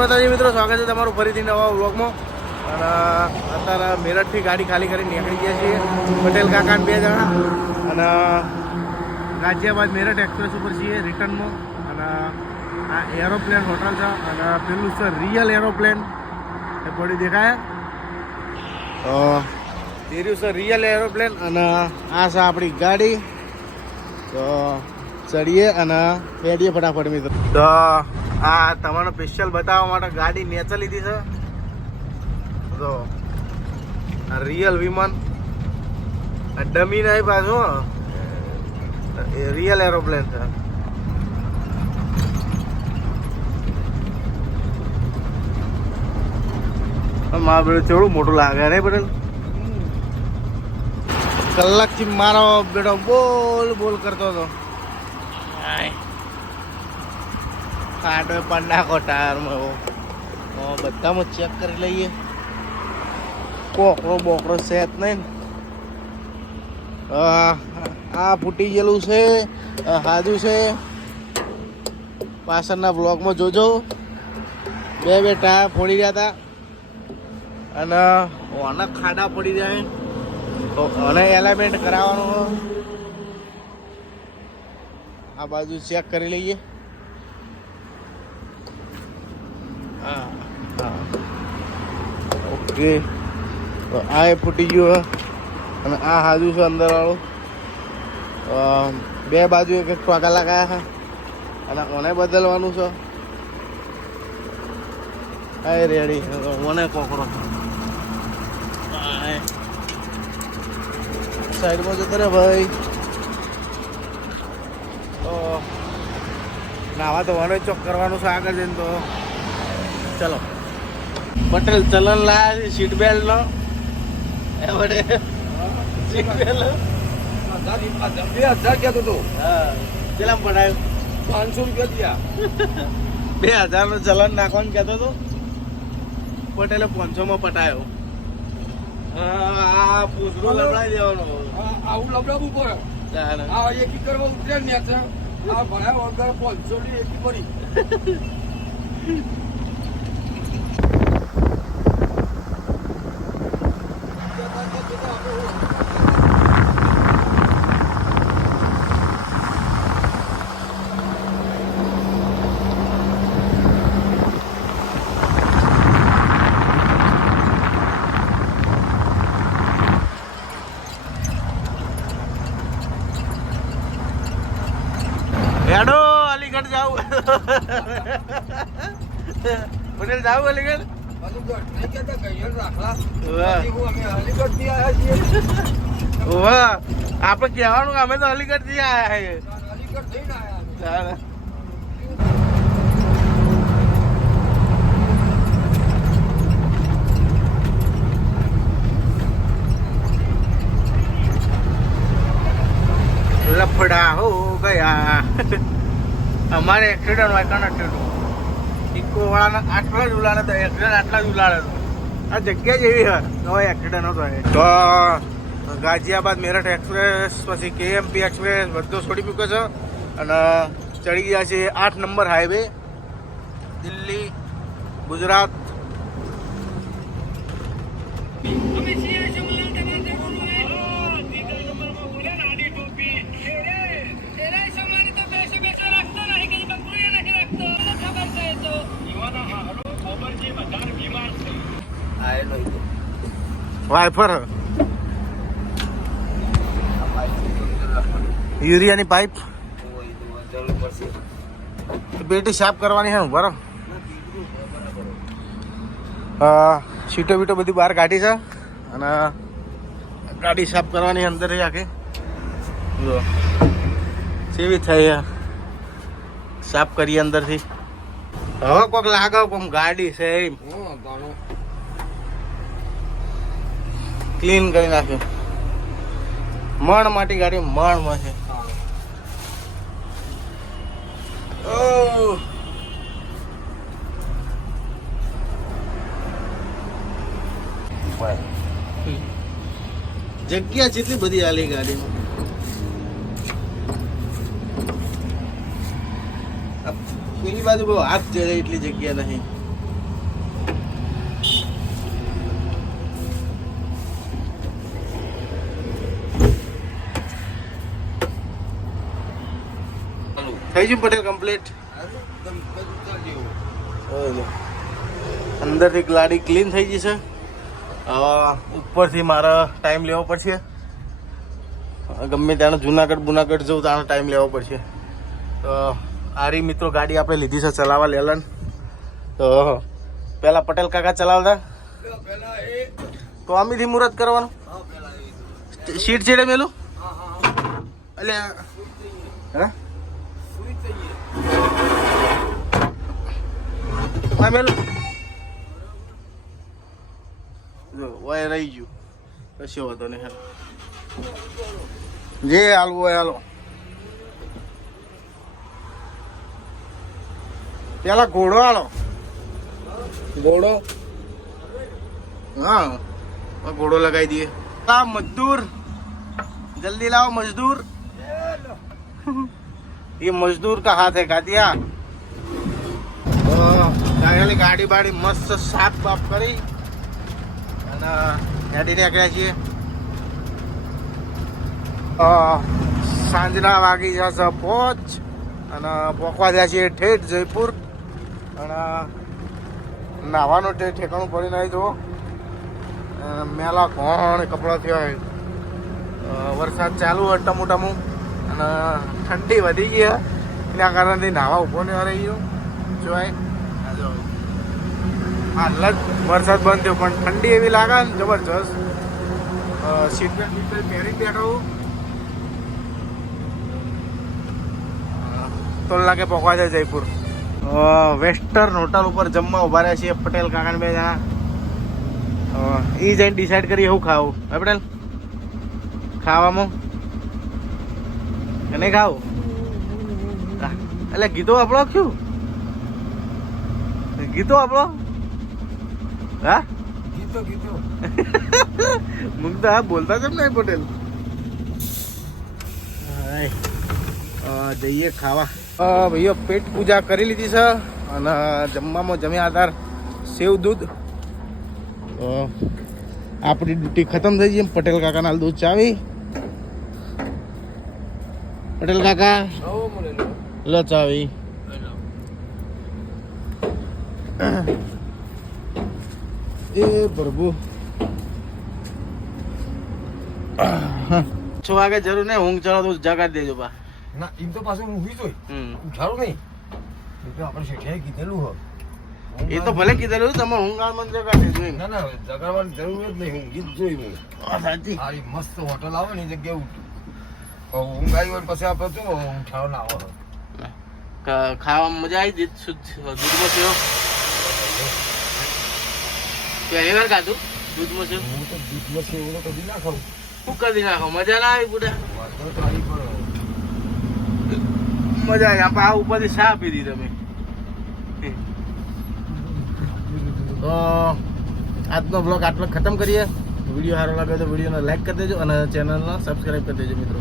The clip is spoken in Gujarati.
માતાજી મિત્રો, સ્વાગત છે તમારું ફરીથી નવા વ્લોગમાં. અને અત્યારે મેરઠથી ગાડી ખાલી કરીને નીકળી ગયા છીએ પટેલ કાકા 2 જણા. અને ગાઝિયાબાદ મેરઠ એક્સપ્રેસ ઉપર છીએ રિટર્નમાં. અને આ એરોપ્લેન હોટલ છે અને પેલું છે રિયલ એરોપ્લેન એ પડી દેખાય તેર્યું છે રિયલ એરોપ્લેન. અને આ છે આપણી ગાડી. તો ચડીએ અને બેડીએ ફટાફટ મિત્રો. તો આ તમારો સ્પેશિયલ બતાવવા માટે ગાડી નેચા લીધી છે. તો આ રિયલ વિમાન ડમી નહીં પાછું, રિયલ એરોપ્લેન છે. મારા બેડું થોડું મોટું લાગે ને પટેલ. કલાકથી મારો બેડો બોલ બોલ કરતો હતો. ખાડો પણ નાખો ટાયરમાં. બધામાં ચેક કરી લઈએ. કોકરો બોકરો સેટ નહીં. આ ફૂટી ગયેલું છે, હાજુ છે. પાછળના બ્લોકમાં જોજો. બે ટાયર ફોડી ગયા હતા અને ઓના ખાડા પડી જાય તો અને એલાઇમેન્ટ કરાવવાનું. આ બાજુ ચેક કરી લઈએ. હા હા ઓકે. તો આ એ ફૂટી ગયું અને આ હાજુ છે અંદર વાળું. બે બાજુ એક ટોકા લગાયા છે અને કોને બદલવાનું છે. હા રેડી. મને કોકરો સાઈડમાં જતો રે ભાઈ. તો નાવા ધોવાનું ચોક કરવાનું છે આગળ જઈને. તો ચલો પટેલ ચલન લાયા છે સીટ બેલ્ટ નો. સીટ બેલ્ટ 2000 કહેતો હતો. હા કેટલા પડાયું? 500 રૂપિયા દિયા. 2000 નું ચલન નાખવાનું કહેતો હતો. પટેલે 500 માં પટાયો. આ પૂછડું લબડાઈ દેવાનું. આવું લબડાવું પડે. આ એકી કરવા ઉતરે ને છે. આ ભણ્યા વગર 500 ની એકી પડી. હેડો અલીગઢ જાવું. પટેલ જાવું અલીગઢ. આપડે કહેવાનું અમે તો અલીગઢ થી આયા. લફડા હો ગયા. અમારે એક્સિડન્ટ હોય કનેક્ટેડ. ઇકો વાળાના આટલા જ ઉલાડે તો એક્સિડન્ટ આટલા જ ઉલાડે. આ જગ્યા જ એવી હોય એક્સિડન્ટ હતો. તો ગાઝિયાબાદ મેરઠ એક્સપ્રેસ પછી કેએમપી એક્સપ્રેસ બધો છોડી મૂક્યો છે અને ચડી ગયા છે 8 number highway Delhi Gujarat. Wiper યુરિયાની પાઇપ બેટી સાફ કરવાની છે. બરાબર. સીટો બીટો બધી બહાર કાઢી છે અને ગાડી સાફ કરવાની અંદર આખી સેવી થઈ સાફ કરીએ અંદરથી. હવે કોઈક લાગે કોમ ગાડી છે એમ ક્લીન કરી નાખ્યું. મણ માટી ગાડી મણમાં છે. જગ્યા જેટલી બધી આલી ગાડીમાં. પેલી બાજુ બહુ હાથ જડે એટલી જગ્યા નહીં. થઈ ગયું પટેલ કમ્પ્લીટ. એકદમ બધું ચાલ્યું. અંદરથી ગાડી ક્લીન થઈ ગઈ છે. ઉપરથી મારે ટાઈમ લેવો પડશે. ગમે ત્યાં જુનાગઢ બુનાગઢ જવું ત્યાં ટાઈમ લેવો પડશે. તો આરી મિત્રો ગાડી આપણે લીધી છે ચલાવવા લેલન. તો પેલા પટેલ કાકા ચલાવતા પેલા એ તો અમીથી મુહૂર્ત કરવાનું. હા પેલા એ સીટ છેડે મેલું હા એટલે હા સુઈ જઈએ. હા મેલું જો વાય રહી ગયું કશો હતો નહીં. હાલ જે હાલવું હોય હાલો. પેલા ઘોડો હાલો. ઘોડો हाँ घोड़ो लगाई दिए. मजदूर जल्दी लाओ मजदूर. ये मजदूर का हाथ है कातिया. ગાડી બાડી મસ્ત સાફ બાફ કરી અને ગાડી નીકળ્યા છીએ. સાંજના વાગી જશે 5 અને પોકવા જાય છીએ ઠેઠ જયપુર. અને નાવાનું ઠેકાણું પડીને આવી જુઓ. મેલા કોણ કપડા થયા. વરસાદ ચાલુ હોય મોટામાં અને ઠંડી વધી ગઈ એના કારણથી નાવા ઊભો નહીં રહી ગયો. જોવાય હાલ જ વરસાદ બંધ થયો પણ ઠંડી એવી લાગે ને જબરજસ્ત. સીટ બેલ્ટ પહેરી બેઠો તો લાગે પહોંચવા જાય જયપુર. વેસ્ટર્ન હોટલ ઉપર જમવા ઉભા રહ્યા છીએ પટેલ કાકાને બે જણા. એ જઈને ડિસાઈડ કરીએ શું ખાવું. હે પટેલ ખાવામાં કે નહીં ખાવું? એટલે ગીતો આપણો શું ગીતો આપણો હા ગીતો ગીતો મુગ્ધા હા બોલતા કેમ નહીં પટેલ? જઈએ ખાવા. ભાઈઓ પેટ પૂજા કરી લીધી છે અને જમવામાં જમ્યા આધાર સેવ દૂધ. આપણી ડ્યુટી ખતમ થઈ ગઈ. પટેલ કાકાના દૂધ ચાવી. પટેલ કાકા લો ચાવી. એ પ્રભુ 6 વાગે જરૂર નહીં ઊંઘ ચડો તો જગાડી દેજો બા. ના એમ તો પાછું ઊંઘી જોઈ ઉઠાડું નહીં. આપણે શેઠિયાએ કીધેલું હો. એ તો ભલે કીધેલું તમે ઊંઘ આળમાં જગાડી દેજો એમ. ના ના જગાડવાની જરૂર જ નહીં. ઊંઘી જ જોઈ હું. સાચી આ મસ્ત હોટલ આવે ને એ જગ્યાએ ઊંઘ આવી હોય પછી આપણે શું ઉઠાડો ના આવે. ખાવામાં મજા આવી દૂધમાં સેવ પહેલી વાર ખાધું દૂધમાં સેવ. હું તો દૂધમાં સેવ કદી ના ખાઉં. શું કરી નાખો મજા ના આવી બુડા. વાંધો તો આવી પડે. મજા આવી આપણે આ ઉપરથી ચા પીધી તમે. તો આજનો બ્લોગ આટલો ખતમ કરીએ. વિડીયો સારો લાગે તો વિડીયોને લાઈક કરી દેજો અને ચેનલને સબસ્ક્રાઈબ કરી દેજો મિત્રો.